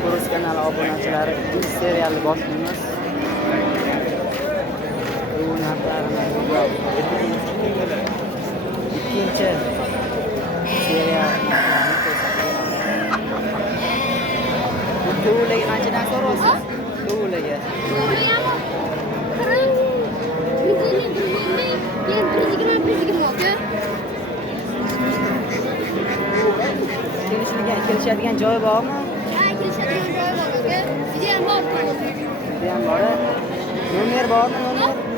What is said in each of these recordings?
Rus kanali obunachilari ikkinchi serialni boshlaymiz. Bu narxlarini ikkinchi serial To'g'riga qanchadan so'raysiz? To'g'riga. Kelishadigan joyi bormi? Ha, kelishadigan joyi bor aka. Judayam bor. Judayam bor. Nomer bormi?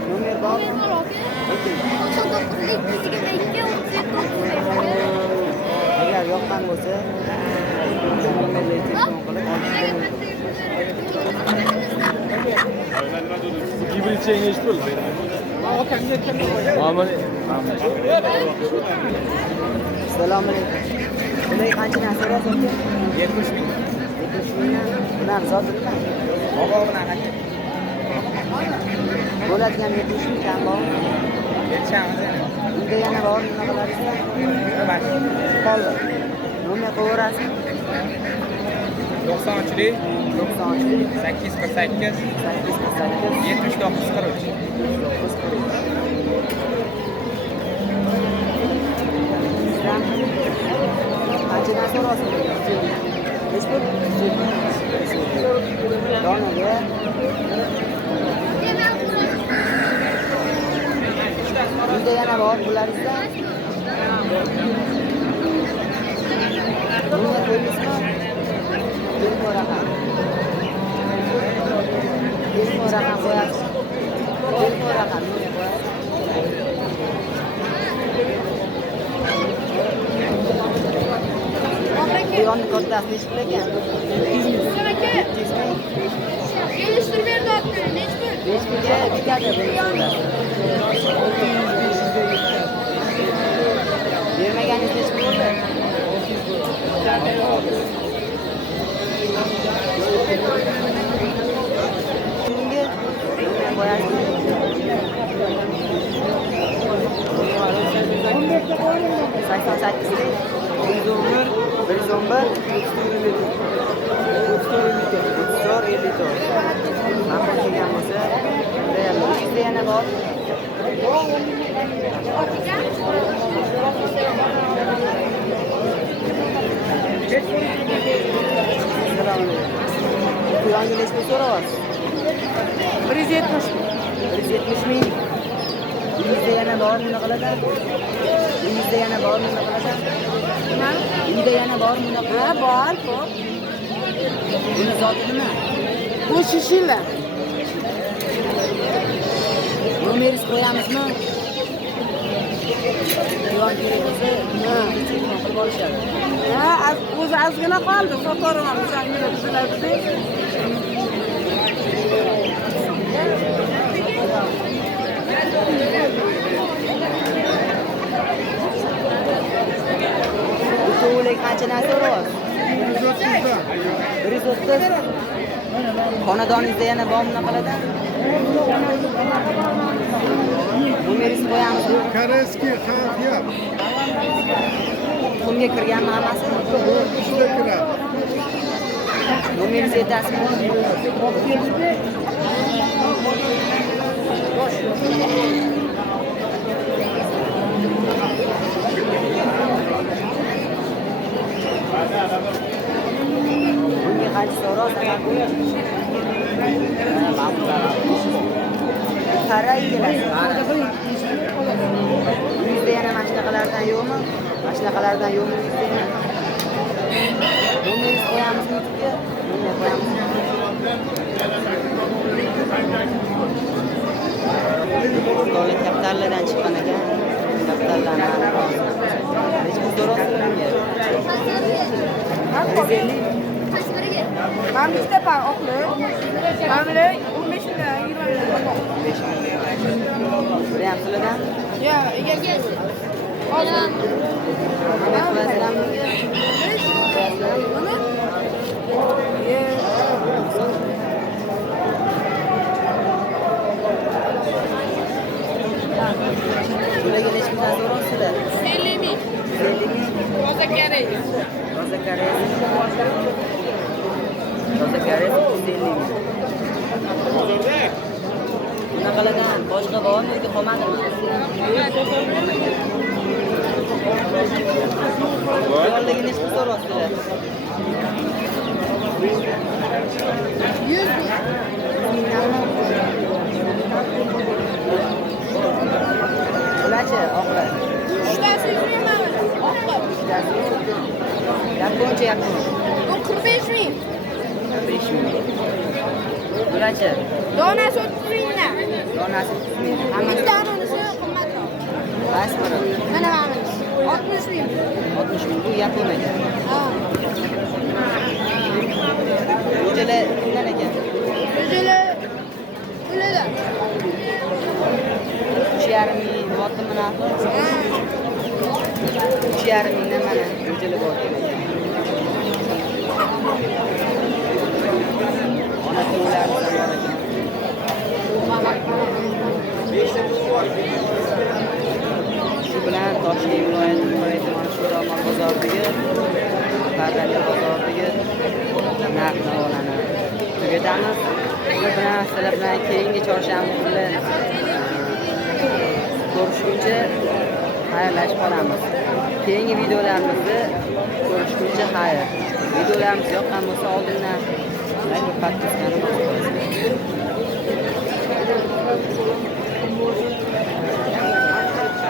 Nomer bormi? Nomer bor aka. 99 Agar yoqqan bo'lsa, nomerga telefon qilib olishingiz mumkin. Gibritcha nechi pul? Assalomu alaykum. Bular qanchadan so'raysiz? 70 ming. 70 mingdan bular zotimi? Babo bilan qancha? Bo'ladigan 70 ming kam bormi? Yetishamiz. Unda yana bor, nima qilasizlar? Bas. Qoldi. Nomer qo'yarasiz? 93lik 93 848 7943. Qanchadan so'raysiz? Nechi pul? Donaga. Uyda yana bor bularida. Buni qo'ymizmi? Telefon raqam. Telefon raqam qo'yasiz. Telefon raqam qo'yasiz. Buyonni kattasi nechi pul ekan? 700 ming. Kelishtirib berdi aka. Nechi pul? 5 mingga bitadi buni. Bermaganingiz nechi pul bo'ldi? Shunga yana bor. Yangi nechi pul so'rayapsiz? 170 ming. Uyingizda yana bor, nima qiladi? Uyingizda yana bor, nima qiladi? Nima? Uyda yana bor, nima qiladi? Bor. Buni zoti nima? Bu shishila. Nomeringiz qo'yamizmi? Yon kerak bo'lsa, telefon qilib olishadi. Ha, o'zi ozgina qoldi. Fotoram o'shanga bizlarda. Bu to'g'rilik qanchadan so'rayapsiz? 130. Xonadoningizda yana bormi nima qiladi? Nomeringizni qo'yamizmi? Koreyskiy xafiya. Kimga kirganmi hammasi? Ishga kiradi. Nomeringizni aytasizmi? Bunga qancha so'raysiz? Qaray kelasiz. Uyingizda yana mana shunaqalardan yo'qmi? Mana shunaqalardan yo'qmi uyingizda yana? Nomeringizni qo'yamizmi YouTube'ga? Nomer qo'yamizmi? To'g'ri kapitallardan chiqqan ekan. Kapitallarni nechi pul so'raysiz? Ben işte ben okulu. Ben bile 15 lira, 20 lira. 5 ming. Buni ham sizlardan? Ya, egasi. Olsun. Nima qilasizlar bunga? Buni? Bularga necha puldan so'raysizlar? 50 ming. 50 ming. Rosa kerak. Rosa kerak. 50 ming. Bunaqalardan boshqa bormi yoki qolmadimi? Yorligini hech qilib so'rayapsizlar. 100 bin. Ularchi oqlar. Uchtasi 100 bin mana. Oqqa. Yaponcha yapon. Bu 45 bin. 5 ming. Ularchi Donasi 30 bindan. donasi 30 ming. Ikkita anonisi qimmatroq. Qaysi biri? Mana bunisi. 60 bin. 60 ming. Bu yapon ekan. Ha. O'jalar kimdan ekan? O'zilar ulardan. 3,5 ming botimi narxi. 3,5 mingdan mana o'jalar bor ekan. Ona to'ylarimiz ham bor ekan. Shu bilan Toshkent viloyati Qo'ray tumani Sho'romon bozoridagi Parranda bozoridagi narx-navolarni tugatamiz. Shu bilan sizlar bilan keyingi chorshanba kuni ko'rishguncha xayrlashib qolamiz. Keyingi videolarimizni ko'rishguncha xayr. Videolarimiz yoqqan bo'lsa oldindan like va podpiskani bosib qo'ying.